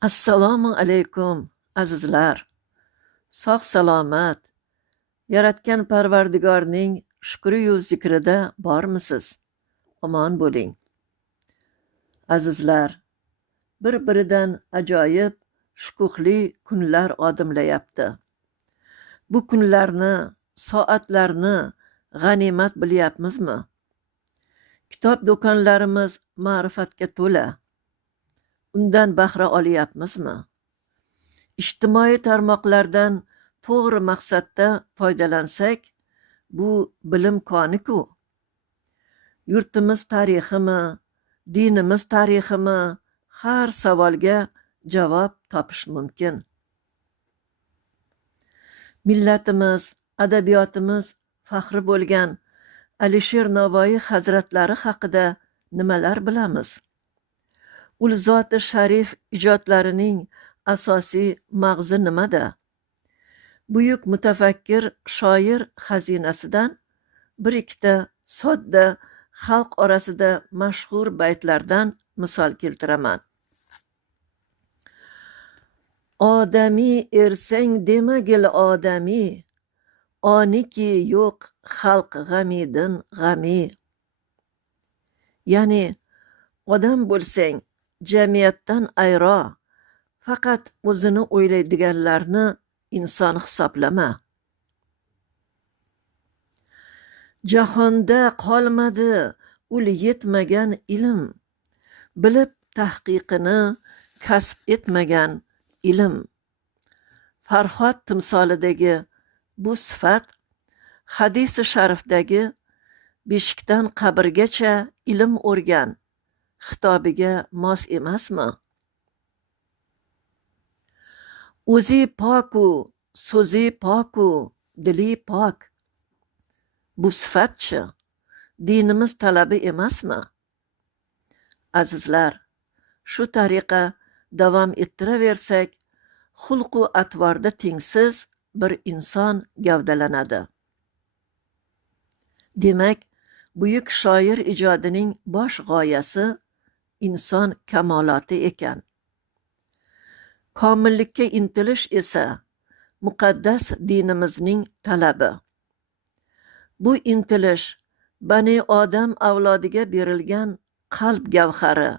Assalomu alaykum, azizlar. Sog' salomat, yaratgan Parvardigorning shukri-yu zikrida bormisiz? Omon bo'ling. Azizlar, bir-biridan ajoyib, shukuhli kunlar odimlayapti. Bu kunlarni, soatlarni g'animat bilyapmizmi? Kitob do'konlarimiz ma'rifatga to'la. Undan bahra olyapmizmi? Ijtimoiy tarmoqlardan to'g'ri maqsadda foydalansak, bu bilim koni-ku. Yurtimiz tariximi, dinimiz tariximi, har savolga javob topish mumkin. Millatimiz, adabiyotimiz faxri bo'lgan Alisher Navoiy hazratlari haqida nimalar bilamiz? Ul zoti sharif ijodlarining asosiy mag'zi nimada? Buyuk mutafakkir shoir xazinasidan bir-ikkita sodda xalq orasida mashhur baytlardan misol keltiraman. Odamiy ersang demagil odamiy, oniki yo'q xalq g'amidin g'ami. Ya'ni odam bo'lsang jamiyatdan ayro, faqat o'zini o'ylaydiganlarni inson hisoblama. Jahonda qolmadi ul yetmagan ilm, bilib tahqiqini kasb etmagan ilm. Farhod timsolidagi bu sifat hadisi sharifdagi beshikdan qabrgacha ilm o'rgan xitobiga mos emasmi? O'zi poku, so'zi poku, dili pok. Bu sifatchi dinimiz talabi emasmi? Azizlar, shu tariqa davom ettiraversak, xulqu atvorda tengsiz bir inson gavdalanadi. Demak, buyuk shoir ijodining bosh g'oyasi inson kamoloti ekan. Komillikka intilish esa muqaddas dinimizning talabi. Bu intilish Bani Odam avlodiga berilgan qalb gavhari,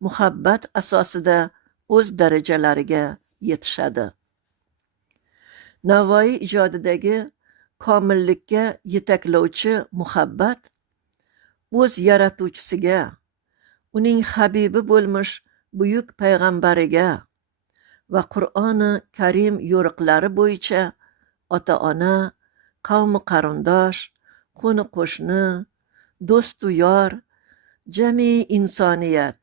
muhabbat asosida o'z darajalariga yetishadi. Navoiy ijodidagi komillikka yetaklovchi muhabbat o'z yaratuvchisiga, uning habibi bo'lmish buyuk payg'ambariga va Qur'oni Karim yo'riqlari bo'yicha ota-ona, qavmi qarindosh, qo'ni qo'shni, do'stu yor, jami insoniyat,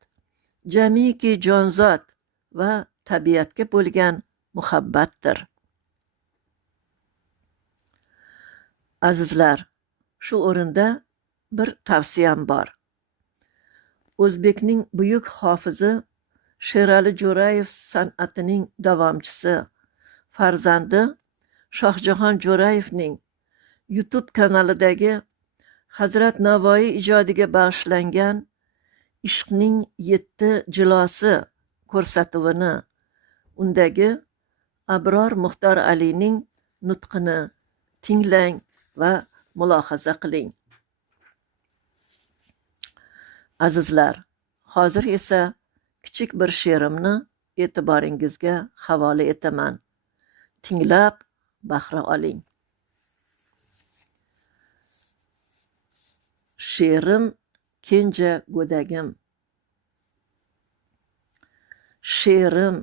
jamiki jonzot va tabiatga bo'lgan muhabbatdir. Azizlar, shu o'rinda bir tavsiyam bor. O'zbekning buyuk hofizi Sherali Jo'rayev san'atining davomchisi, farzandi Shohjahon Jo'rayevning YouTube kanalidagi Hazrat Navoiy ijodiga bag'ishlangan Ishqning 7 jilosi ko'rsatuvini, undagi Abror Muxtor Alining nutqini tinglang va mulohaza qiling. Azizlar, hozir esa kichik bir she'rimni e'tiboringizga havola etaman. Tinglab bahra oling. She'rim kenja go'dagim. She'rim,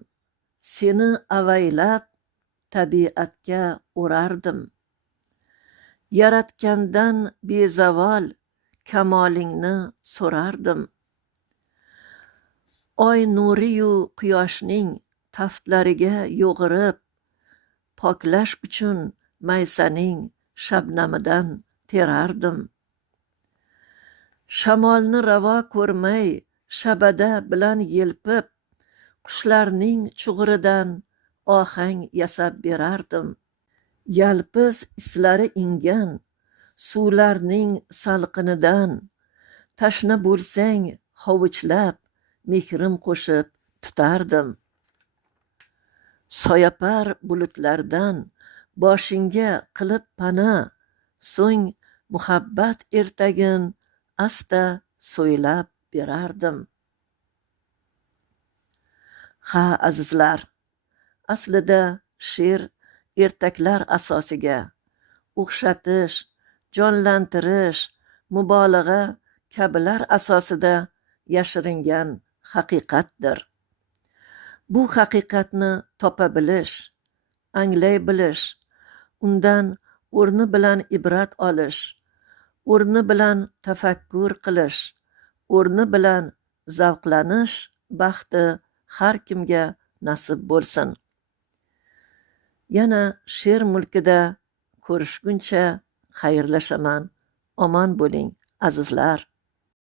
seni avaylab tabiatga o'rardim. Yaratgandan bezavol kamolingni so'rardim. Oy nuriyu quyoshning taftlariga yo'g'irib, poklash uchun maysaning shabnamidan terardim. Shamolni ravo ko'rmay shabada bilan yelpib, qushlarning chug'uridan ohang yasab berardim. Yalpiz islari ingan suvlarning salqinidan tashna bo'lsang hovuchlab mehrim qo'shib tutardim. soyapar bulutlardan boshingga qilib pana, so'ng muhabbat ertagin asta so'ylab berardim. Ha azizlar, aslida she'r ertaklar asosiga o'xshatish, jonlantirish, mubolag'a kabilar asosida yashiringan haqiqatdir. Bu haqiqatni topa bilish, anglay bilish, undan o'rni bilan ibrat olish, o'rni bilan tafakkur qilish, o'rni bilan zavqlanish baxti har kimga nasib bo'lsin. Yana she'r mulkida ko'rishguncha xayrlashaman. Omon bo'ling azizlar.